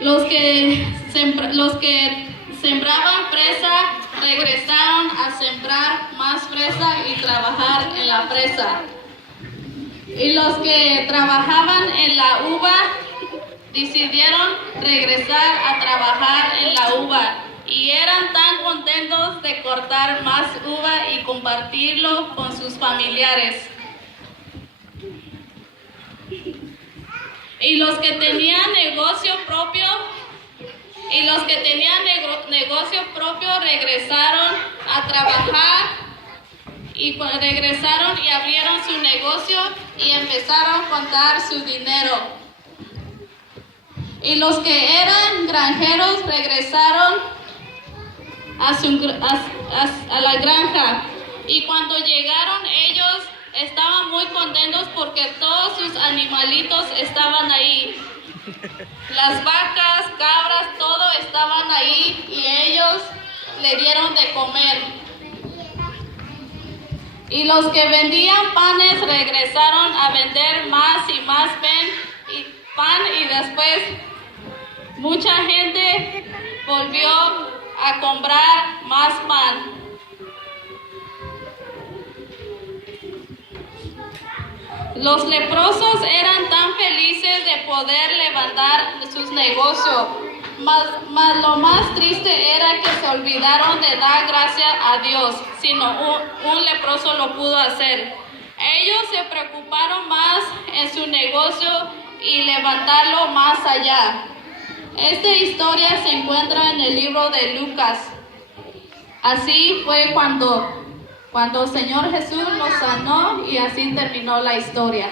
Los que sembraban fresa regresaron a sembrar más fresa y trabajar en la fresa. Y los que trabajaban en la uva decidieron regresar a trabajar en la uva y eran tan contentos de cortar más uva y compartirlo con sus familiares. Y los que tenían negocio propio regresaron a trabajar y regresaron y abrieron su negocio y empezaron a contar su dinero. Y los que eran granjeros regresaron a la granja. Y cuando llegaron ellos estaban muy contentos porque todos sus animalitos estaban ahí. Las vacas, cabras, todo estaban ahí y ellos le dieron de comer. Y los que vendían panes regresaron a vender más y más pan y después mucha gente volvió a comprar más pan. Los leprosos eran tan felices de poder levantar sus negocios, mas lo más triste era que se olvidaron de dar gracias a Dios, sino un leproso lo pudo hacer. Ellos se preocuparon más en su negocio y levantarlo más allá. Esta historia se encuentra en el libro de Lucas. Así fue cuando el Señor Jesús nos sanó y así terminó la historia.